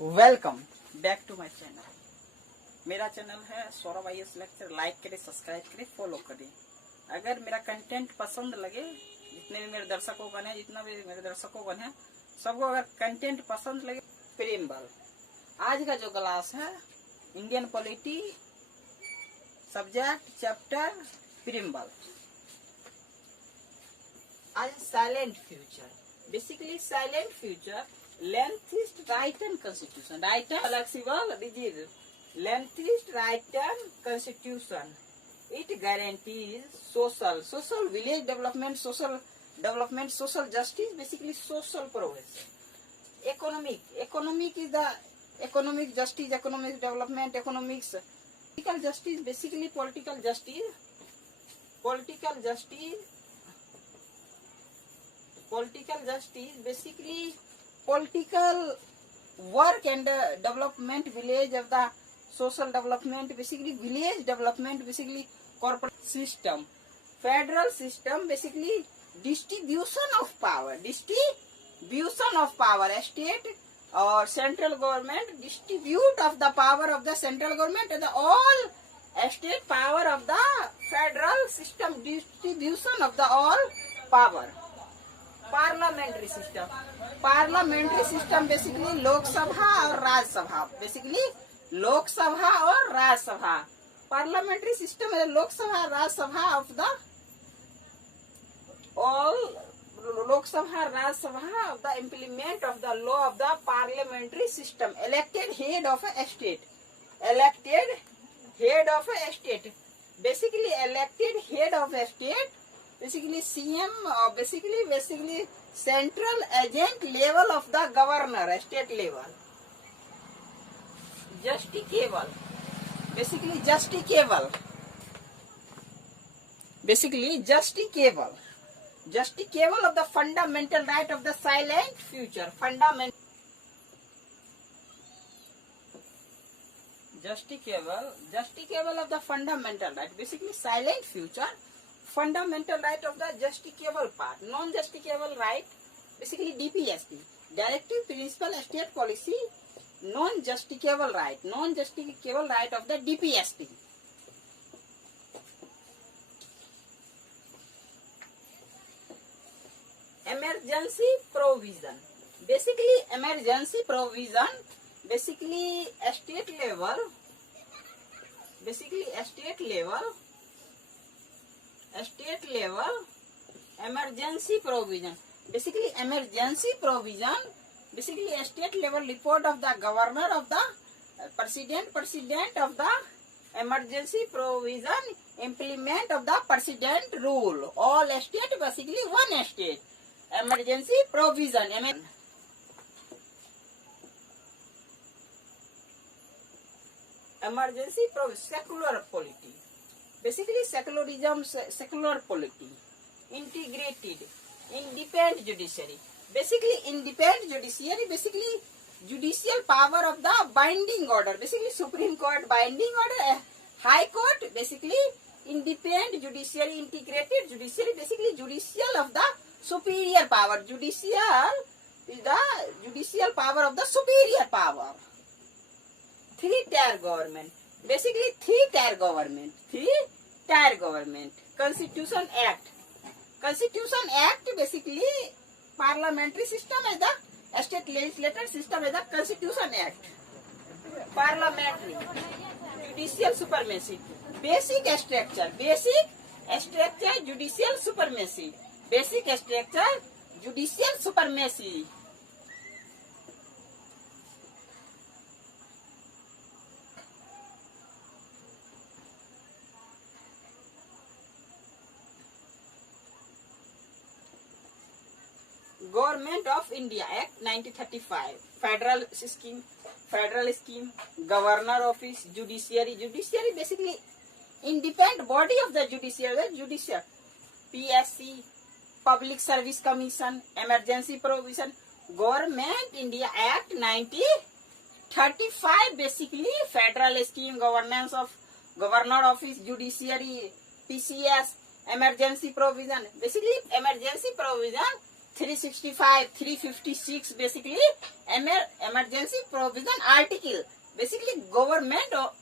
Welcome back to my channel. मेरा channel है Saurabh IAS lecture. Like करें, सब्सक्राइब करें, फॉलो करें। अगर मेरा कंटेंट पसंद लगे, जितने भी मेरे दर्शकों है, जितना भी मेरे दर्शकों है, सबको अगर कंटेंट पसंद लगे, प्रियम्बल। आज का जो क्लास है Indian polity subject chapter preamble. आज salient features. Basically salient features lengthiest written constitution. Written flexible rigid. Lengthiest written constitution. It guarantees social village development, social justice, basically social progress. Economic is the economic justice, economic development, economics. Political justice, basically political justice, basically political work and development, village of the social development, basically village development, basically corporate system, federal system, basically distribution of power, state or central government distribute of the power of the central government and the all state power of the federal system, distribution of the all power. Parliamentary system basically Lok Sabha और Rajya Sabha, basically Lok Sabha और Rajya Sabha. Parliamentary system है Lok Sabha Rajya Sabha of the all Lok Sabha Rajya Sabha of the implement of the law of the parliamentary system. Elected head of A state, basically elected head of A state, basically CM, basically central agent level of the governor, state level. Justicable, basically justicable of the fundamental right of the silent future. Justicable of the fundamental right, basically silent future. Fundamental right of the justicable part. Non-justicable right, basically DPSP, directive principal state policy. Non-justicable right of the DPSP. Emergency provision, basically emergency provision, basically state level, emergency provision, basically state level report of the governor of the president of the emergency provision, implement of the president rule. All state, basically one state. Emergency provision. Emergency provision. Secular polity. Basically secularism, secular polity. Integrated, independent judiciary. Basically independent judiciary, basically judicial power of the binding order, basically Supreme Court binding order, High Court, basically independent judiciary, integrated judiciary, basically judicial of the superior power. Judicial is the judicial power of the superior power. Three-tier government, basically three-tier government. Constitution Act, basically parliamentary system is the state legislature system is the Constitution Act. Parliamentary, judicial supremacy, basic structure, judicial supremacy, judicial supremacy. Government of India Act 1935, federal scheme, governor office, judiciary, basically independent body of the judicial, PSC, Public Service Commission, emergency provision. Government India Act 1935, basically federal scheme, governance of governor office, judiciary, PCS, emergency provision, basically emergency provision. 365, 356 basically emergency provision article. Basically Government of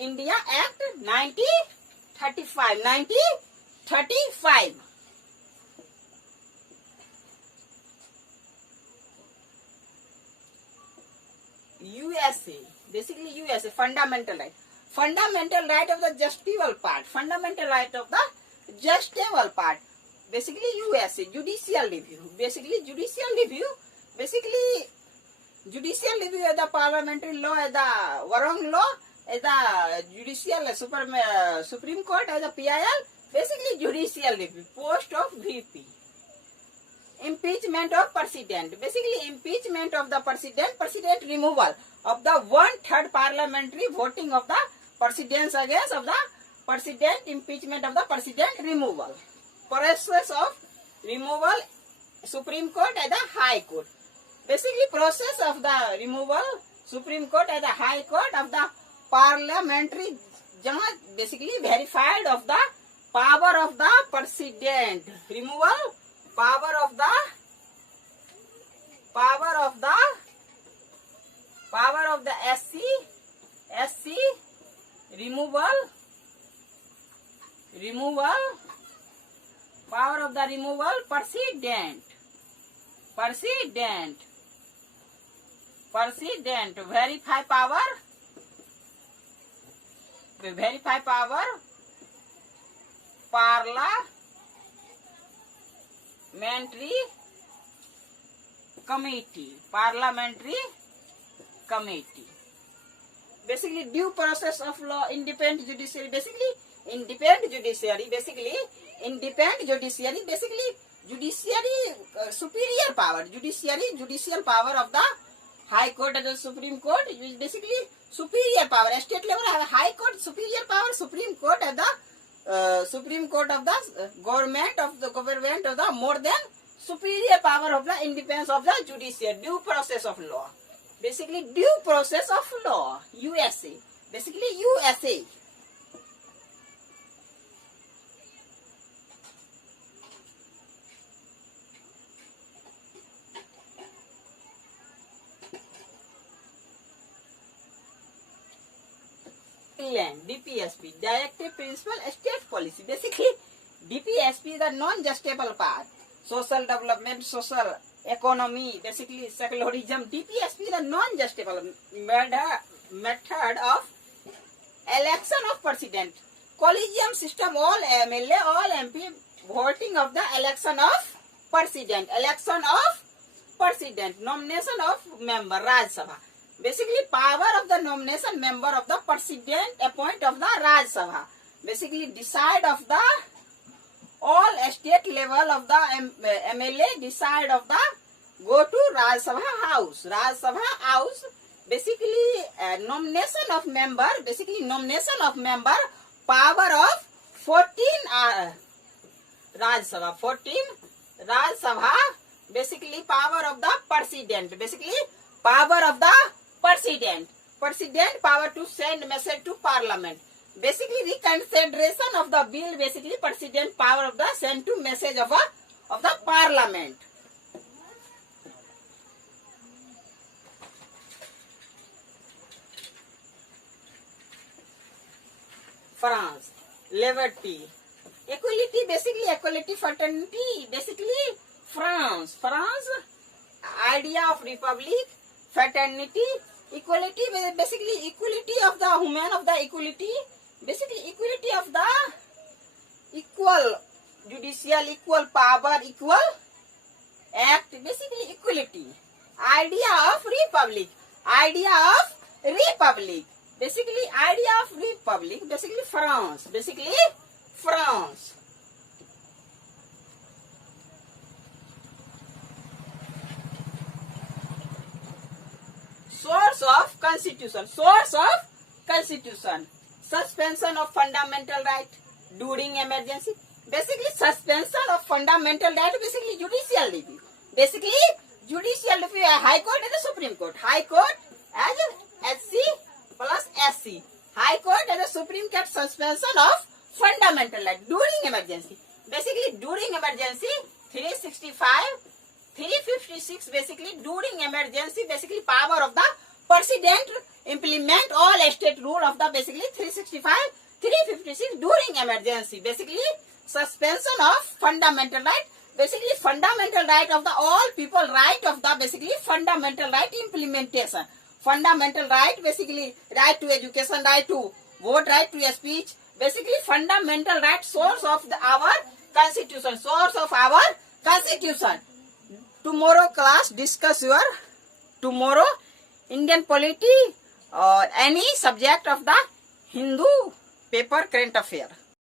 India Act 1935. USA, basically USA, fundamental right of the justiciable part, basically USA, judicial review, judicial review is the parliamentary law, is the Warong law, is the judicial Supreme Court, as a PIL, basically judicial review, post of VP. Impeachment of president, basically impeachment of the president removal of the 1/3 parliamentary voting of the presidents against of the president, impeachment of the president removal, process of removal, Supreme Court and the High Court, basically process of the removal, Supreme Court and the High Court of the parliamentary judge, basically verified of the power of the president, removal, power of the SC, removal, power of the removal, president, verify power, parliamentary committee, basically due process of law, independent judiciary, superior power, judicial power of the High Court and the Supreme Court is basically superior power. State level have a High Court, superior power, Supreme Court and the Supreme Court of the government of the more than superior power of the independence of the judiciary, due process of law, basically due process of law, USA, basically USA. DPSP, Directive Principle State Policy. Basically, DPSP is the non-justiciable part. Social development, social economy, basically secularism. DPSP is the non-justiciable method of election of president. Collegium system, all MLA, all MP voting of the election of president. Nomination of member, Raj Sabha. Basically, power of the nomination member of the president, appoint of the Raj Sabha. Basically, decide of the all state level of the MLA, decide of the go to Raj Sabha House. Basically, nomination of member, power of 14 Raj Sabha, basically power of the president, president power to send message to parliament, basically reconsideration of the bill, basically president power of the send to message of the parliament. France, liberty, equality, basically equality, fraternity, basically France, idea of republic, fraternity, equality, basically equality of the human, of the equality, basically equality of the equal judicial, equal power, equal act, basically equality, idea of republic, basically idea of republic, basically France, Source of constitution, suspension of fundamental right during emergency, basically suspension of fundamental right, basically judicial review, High Court and the Supreme Court, High Court as SC plus SC, High Court and the Supreme Court, suspension of fundamental right during emergency, basically during emergency 365, 356 basically during emergency, basically power of the president implement all state rule of the basically 365, 356 during emergency, basically suspension of fundamental right, basically fundamental right of the all people, right of the basically fundamental right implementation, fundamental right basically right to education, right to vote, right to speech, basically fundamental right, source of our constitution, source of our constitution. Tomorrow class discuss your tomorrow Indian polity or any subject of the Hindu paper current affair.